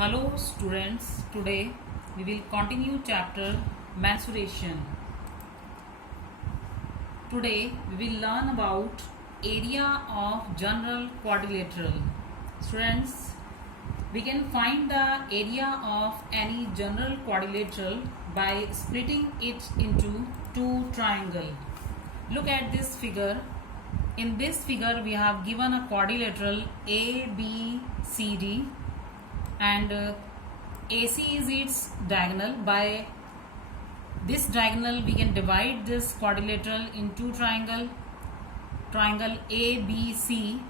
Hello students, today we will continue chapter mensuration. Today we will learn about area of general quadrilateral. Students, we can find the area of any general quadrilateral by splitting it into two triangles. Look at this figure. In this figure we have given a quadrilateral ABCD and AC is its diagonal. By this diagonal we can divide this quadrilateral into triangle ABC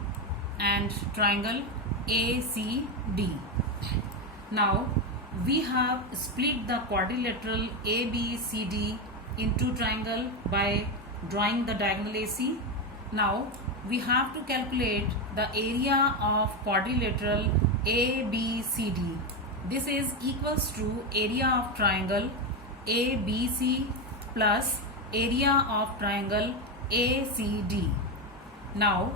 and triangle ACD. Now we have split the quadrilateral ABCD into triangle by drawing the diagonal AC. Now we have to calculate the area of quadrilateral ABCD. This is equals to area of triangle ABC plus area of triangle ACD. Now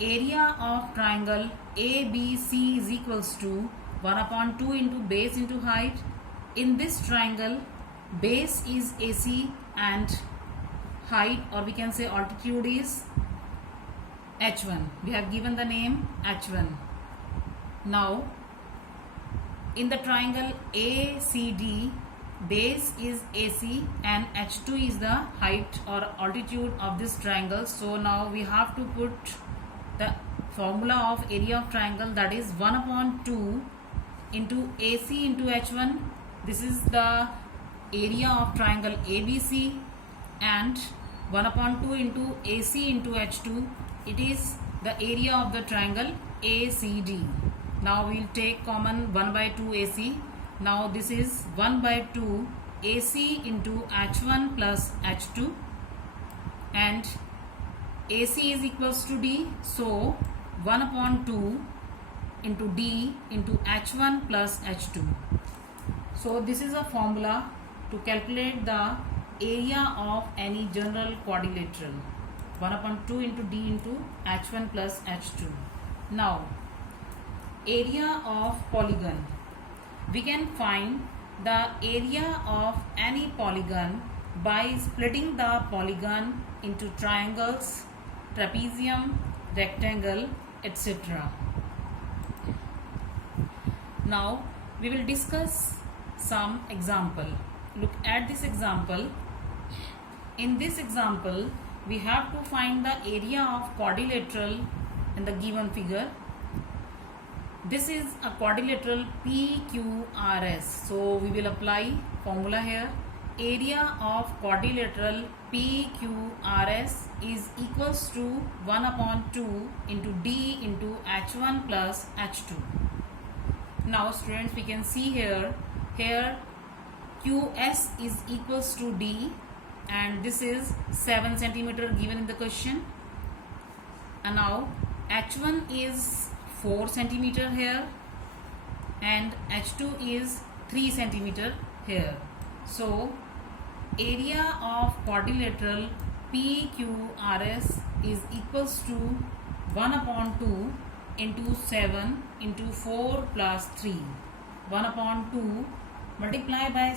area of triangle ABC is equals to 1/2 into base into height. In this triangle, base is AC and height, or we can say altitude, is H1. We have given the name H1. Now in the triangle ACD, base is AC and H2 is the height or altitude of this triangle. So now we have to put the formula of area of triangle, that is 1/2 into AC into H1. This is the area of triangle ABC, and 1/2 into AC into H2, it is the area of the triangle ACD. Now we will take common 1/2 AC. Now this is 1/2 AC into H1 plus H2, and AC is equals to D. So 1/2 into D into H1 plus H2. So this is a formula to calculate the area of any general quadrilateral. 1/2 into D into H1 plus H2. Now area of polygon. We can find the area of any polygon by splitting the polygon into triangles, trapezium, rectangle, etc. Now we will discuss some example. Look at this example. In this example, we have to find the area of quadrilateral in the given figure. This is a quadrilateral PQRS. So we will apply formula here. Area of quadrilateral PQRS is equals to 1/2 into D into H1 plus H2. Now students, we can see here QS is equals to D, and this is 7 centimeter given in the question. And now H1 is 4 centimeter here and H2 is 3 centimeter here. So area of quadrilateral PQRS is equals to 1/2 into 7 into 4 plus 3. 1/2 multiply by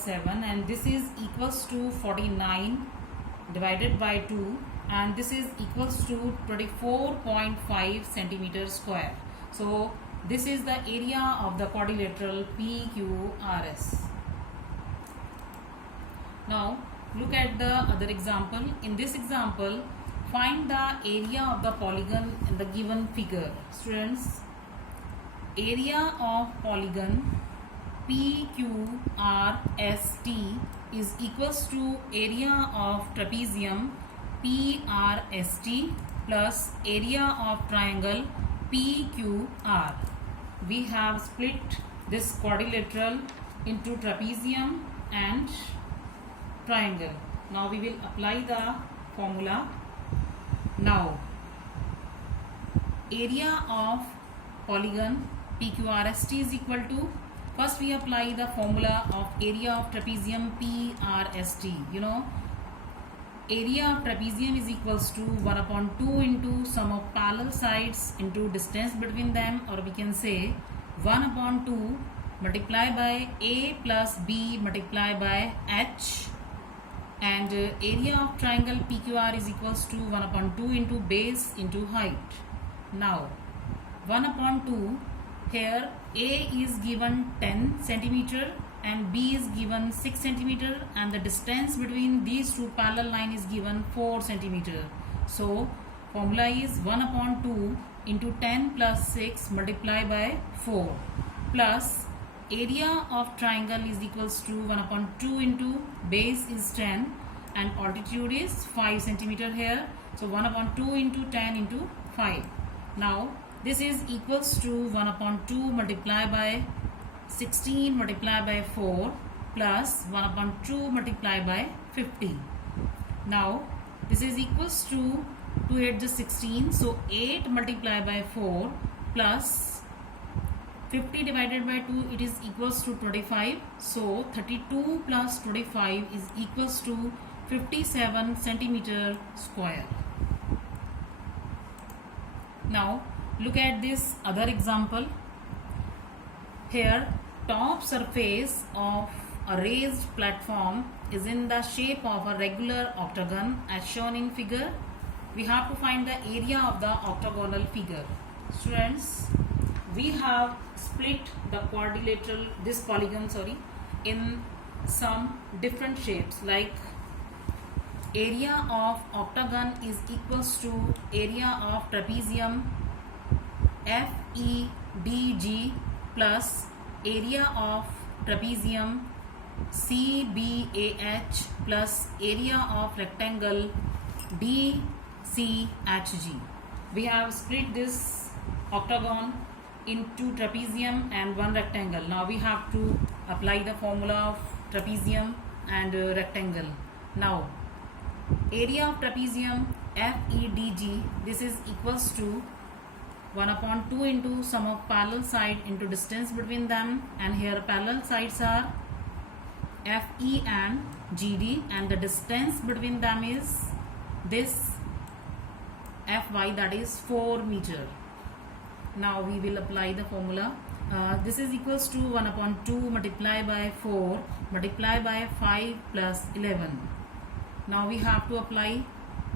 7, and this is equals to 49 divided by 2, and this is equals to 24.5 centimeter square. So this is the area of the quadrilateral PQRS. Now look at the other example. In this example, find the area of the polygon in the given figure. Students, area of polygon PQRST is equals to area of trapezium PRST plus area of triangle PQR. We have split this quadrilateral into trapezium and triangle. Now we will apply the formula. Now area of polygon PQRST is equal to, first we apply the formula of area of trapezium PRST. You know, area of trapezium is equals to 1/2 into sum of parallel sides into distance between them, or we can say 1 upon 2 multiply by A plus B multiply by H, and area of triangle PQR is equals to 1 upon 2 into base into height. Now 1 upon 2, here A is given 10 centimeter and B is given 6 centimeter, and the distance between these two parallel line is given 4 centimeter. So formula is 1 upon 2 into 10 plus 6 multiply by 4 plus area of triangle is equals to 1 upon 2 into base is 10 and altitude is 5 centimeter here. So 1 upon 2 into 10 into 5. Now this is equals to 1 upon 2 multiply by 16 multiply by 4 plus 1 upon 2 multiply by 50. Now this is equals to 2 8 just 16. So 8 multiply by 4 plus 50 divided by 2, it is equals to 25. So 32 plus 25 is equals to 57 centimeter square. Now look at this other example. Here top surface of a raised platform is in the shape of a regular octagon as shown in figure. We have to find the area of the octagonal figure. Students, we have split the quadrilateral, this polygon in some different shapes, like area of octagon is equals to area of trapezium FEDG plus area of trapezium CBAH plus area of rectangle DCHG. We have split this octagon into trapezium and one rectangle. Now we have to apply the formula of trapezium and rectangle. Now area of trapezium FEDG, this is equals to 1 upon 2 into sum of parallel side into distance between them, and here parallel sides are FE and GD, and the distance between them is this FY, that is 4 meter. Now we will apply the formula. This is equals to 1 upon 2 multiply by 4 multiply by 5 plus 11. Now we have to apply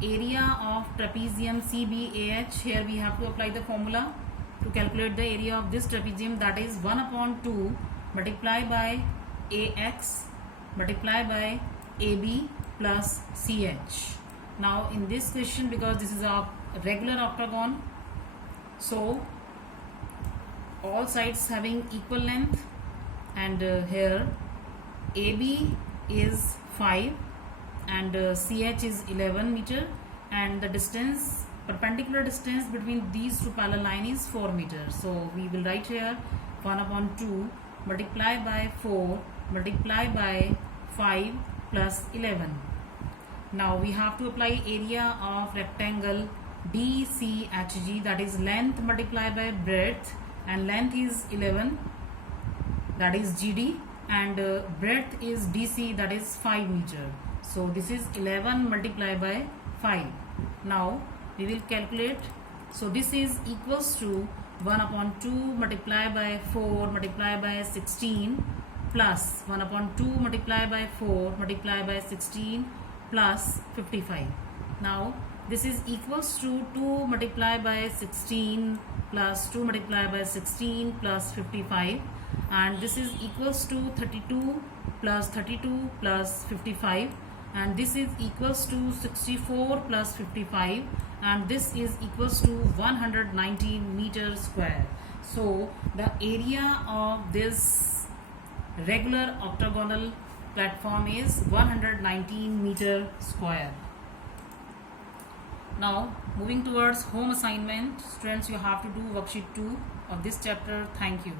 area of trapezium CBAH. Here we have to apply the formula to calculate the area of this trapezium, that is 1 upon 2 multiply by AX multiply by AB plus CH. Now in this question, because this is a regular octagon, so all sides having equal length, and here AB is 5 and CH is 11 meter, and the distance, perpendicular distance between these two parallel line is 4 meters. So we will write here 1 upon 2 multiply by 4 multiply by 5 plus 11. Now we have to apply area of rectangle DCHG, that is length multiplied by breadth, and length is 11, that is GD, and breadth is DC, that is 5 meter. So this is 11 multiplied by 5. Now we will calculate. So this is equals to 1 upon 2 multiplied by 4 multiplied by 16 plus 1 upon 2 multiplied by 4 multiplied by 16 plus 55. Now this is equals to 2 multiplied by 16 plus 2 multiplied by 16 plus 55, and this is equals to 32 plus 32 plus 55, and this is equals to 64 plus 55, and this is equals to 119 meters square. So the area of this regular octagonal platform is 119 meter square. Now moving towards home assignment, students, you have to do worksheet 2 of this chapter. Thank you.